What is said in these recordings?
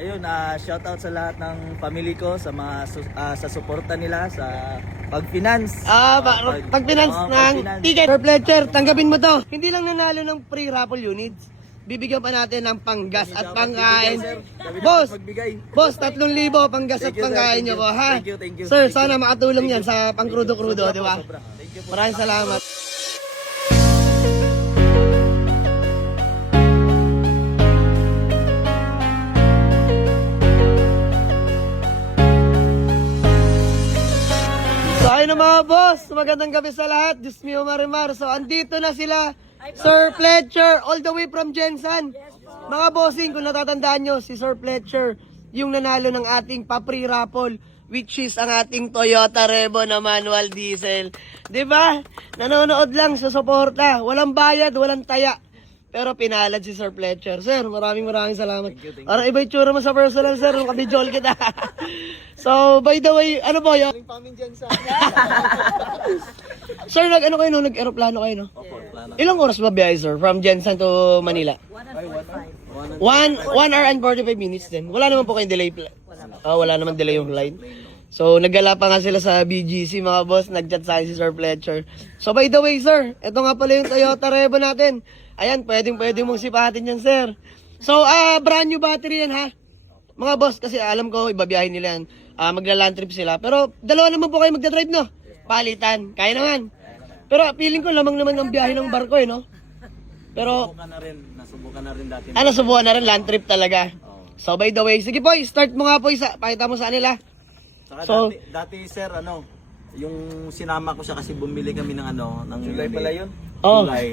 Ayun, shoutout sa lahat ng family ko sa mga sa suporta nila sa pag-finance. Pag-finance ng ticket. Sir Fletcher, tanggapin mo to. Hindi lang nanalo ng free raffle units. Bibigyan pa natin ng panggas at pangkain. Boss, 3,000 panggas at pangkain nyo po, ha? Thank you. Sir, sana makatulong yan sa pangkrudo-krudo, di ba? Maraming salamat. So ayun na mga boss, magandang gabi sa lahat. Diyos mio marimar. So andito na sila, Sir Fletcher, all the way from Jensan. Mga bossing, kung natatandaan nyo, si Sir Fletcher, yung nanalo ng ating pa-free raffle, which is ang ating Toyota Revo na manual diesel. Diba? Nanonood lang sa suporta. Walang bayad, walang taya. Pero pinalad si Sir Fletcher. Sir, maraming salamat. Parang iba yung tsura mo sa personal, sir. Nung kabidjol kita. So, by the way, ano po yun? Sir, ano kayo no? Nag-aeroplano kayo, no? Ilang oras ba biyahe, sir? From Jensan to Manila? 1 hour and 45 minutes din. Wala naman po kayong delay. Wala naman delay yung flight. So, naggala pa nga sila sa BGC, mga boss. Nag-chat sa akin si Sir Fletcher. So, by the way, sir, ito nga pala yung Toyota Revo natin. Ayan, pwede mong sipatin yan, sir. So, brand new battery yan, ha? Mga boss, kasi alam ko, ibabiyahin nila yan. Magla-land trip sila. Pero, dalawa naman po kayo magdadrive, no? Palitan. Kaya naman. Pero, feeling ko lamang naman ng biyahe ng barko, no? Pero, nasubukan na rin dati. Nasubukan na rin, land trip talaga. So, by the way, sige po, start mo nga po, pakita mo sa kanila. Saka dati, sir, yung sinama ko siya kasi bumili kami ng ng July pala yun?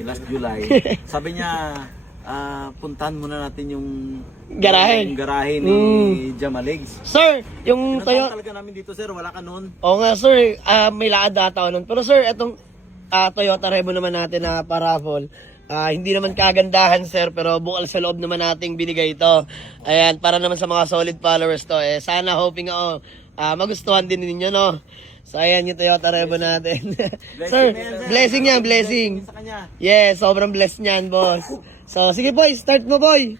Last July. Sabi niya, puntahan muna natin yung garahe ni Jamalegs. Sir, yung Toyota talaga namin dito, sir, wala ka noon. Oo nga, sir, may lakad data ako noon. Pero sir, itong Toyota Revo naman natin na paraffle, hindi naman kagandahan, sir, pero bukal sa loob naman nating binigay ito. Ayan, para naman sa mga solid followers to. Sana hoping ako magustuhan din ninyo, no? So, ayan yung Toyota Revo natin. Sir, blessing yan, blessing. Yes, sobrang blessed niyan, boss. So, sige boy, start mo, boy.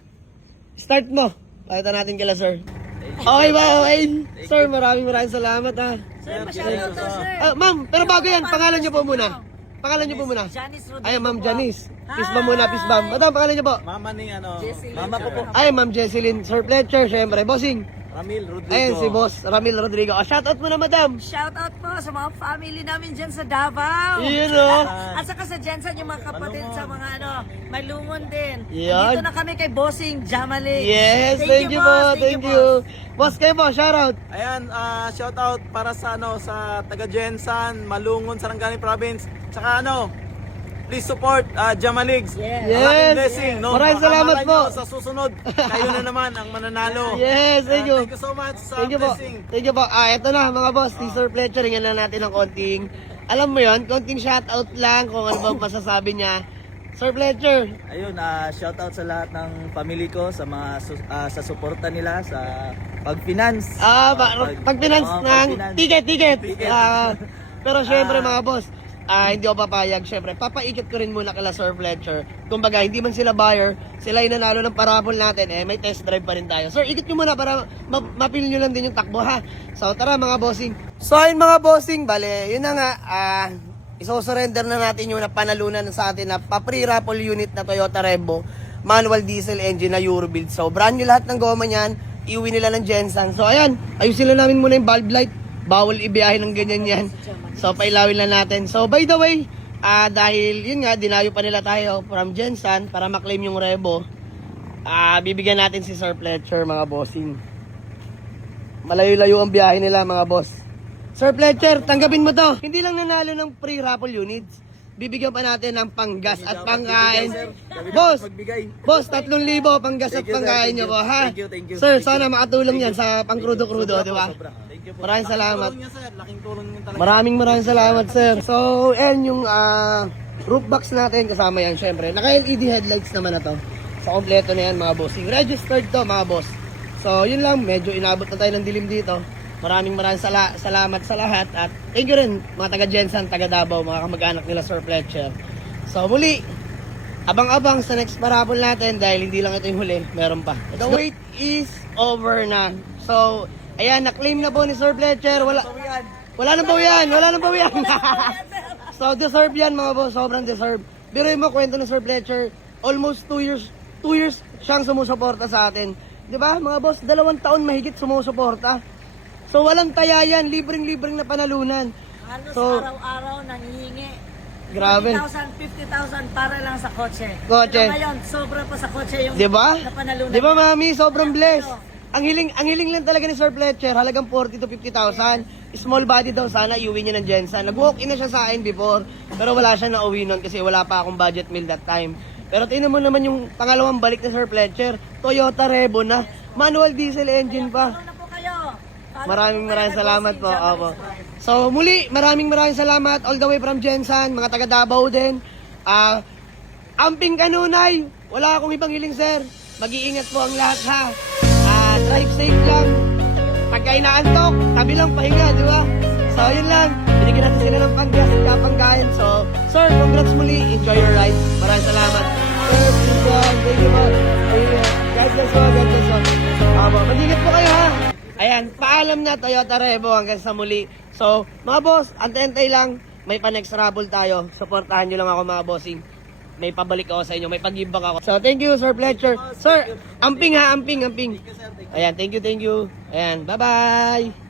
Start mo. Pakita natin kila, sir. Okay ba? Okay. Sir, maraming salamat, ha. Sir, masyado to, sir. Ma'am, pero bago yan, pangalan niyo po muna. Janice Rodrigo. Ay, Ma'am Janice. Peace bomb muna, peace bomb. Madam, pangalan niyo po? Mama ni Jesseline. mama ko po. Ay, Ma'am Jesseline. Sir Fletcher, syempre. Bossing. Ramil Rodrigo. Ayan si Boss Ramil Rodrigo. Shoutout mo na, madam. Shoutout po sa mga family namin dyan sa Davao. Yun, o. At saka sa Jensen, yung mga kapatid sa mga may lungon din. Yan. Dito na kami kay Bossing Jamalik. Yes, thank you po. Thank you. Boss, kayo po, shoutout. Ayan, shoutout para sa sa taga Jensan, Malungon, Sarangani Province. Tsaka please support Jamalegs. Yes. Yes. Blessing, no? Maraming salamat Akala po. nyo sa susunod, kayo na naman ang mananalo. Yes, thank you. Thank you so much sa Thank you po. blessing. Thank you po. Ito na mga boss, si Sir Fletcher, ringan na natin ng konting, alam mo yon, konting shoutout lang kung ano bang masasabi niya. Sir Fletcher. Ayun, shoutout sa lahat ng family ko sa mga sa suporta nila sa pag-finance. Pag-finance ng ticket. Pero syempre mga boss, hindi ako papayag. Syempre, papaikot ko rin muna kala Sir Fletcher. Kumbaga, hindi man sila buyer, sila yung nanalo ng parapol natin, may test drive pa rin tayo. Sir, ikot nyo muna para mapil nyo lang din yung takbo, ha? So, tara mga bossing. So, ayun mga bossing, bale, yun na nga, iso-surrender na natin yung napanalunan sa atin na pa-free raffle unit na Toyota Revo, manual diesel engine na Eurobuild. So, brand new lahat ng goma niyan, iuwi nila ng Jensan. So, ayan, ayusin lang namin muna yung bulb light. Bawal ibiyahe ng ganyan yan. So, pailawin lang natin. So, by the way, dahil yun nga, dinayo pa nila tayo from Jensan para maklaim yung Revo, bibigyan natin si Sir Fletcher, mga bossing. Malayo-layo ang biyahe nila, mga boss. Sir Fletcher, tanggapin mo to. Hindi lang nanalo ng free raffle units. Bibigyan pa natin ng panggas at pangkain. Boss, 3,000 panggas at pangkain nyo po, ha? Thank you. Sir, sana makatulong yan sa pangkrudo-krudo, di ba? Maraming salamat. Maraming salamat, sir. So, yan yung roof box natin. Kasama yan, syempre. Naka-LED headlights naman na to. Sa kompleto na yan, mga bossing. Registered to, mga boss. So, yun lang. Medyo inabot na tayo ng dilim dito. Maraming salamat sa lahat. At thank you rin, mga taga Jensan, taga Davao, mga kamag-anak nila, Sir Fletcher. So, muli, abang-abang sa next parapol natin dahil hindi lang ito yung huli. Meron pa. The wait is over na. So, ayan, na-claim na po ni Sir Fletcher. Wala nang bawian. So, deserve yan mga boss. Sobrang deserve. Pero yung kwento ni Sir Fletcher, almost 2 years siyang sumusuporta sa atin. Di ba mga boss, 2 taon mahigit sumusuporta. So, walang taya yan. Libreng-libreng na panalunan. Halos So, araw-araw nangihingi. Grabe. 50,000 para lang sa kotse. Kotse. Pero ngayon, sobra pa sa kotse yung Di ba? napanalunan. Di ba mami, sobrang blessed. Ang hiling lang talaga ni Sir Fletcher, halagang 40 to 50,000. Small body daw sana, iuwi niya ng Jensen. Nag-walk in na siya sa akin before, pero wala siya na uwi nun kasi wala pa akong budget meal that time. Pero tingnan mo naman yung pangalawang balik ni Sir Fletcher, Toyota Revo na, manual diesel engine pa. Follow na po kayo. Follow Maraming po kayo, salamat po. bossing. Opo. So muli, maraming salamat all the way from Jensen, mga taga Davao din. Amping Kanunay, wala akong ibang hiling sir. Mag-iingat po ang lahat ha. Drive safe lang. Pagka inaantok, tabi lang pahinga, di ba? So yun lang, binigyan natin sila ng panggas at kapangkain. So sir, congrats muli, enjoy your ride. Maraming salamat. Sir, thank you po. God bless po, God bless po. Mag-ingat po kayo ha. Ayan, paalam na Toyota Revo hanggang sa muli. So, mga boss, antay-antay lang. May pa-next raffle tayo. Supportahan nyo lang ako mga bossing. May pabalik ako sa inyo. May pag-ibang ako. So, thank you, Sir Fletcher. Sir, amping ha, amping. Ayan, thank you. Ayan, bye-bye.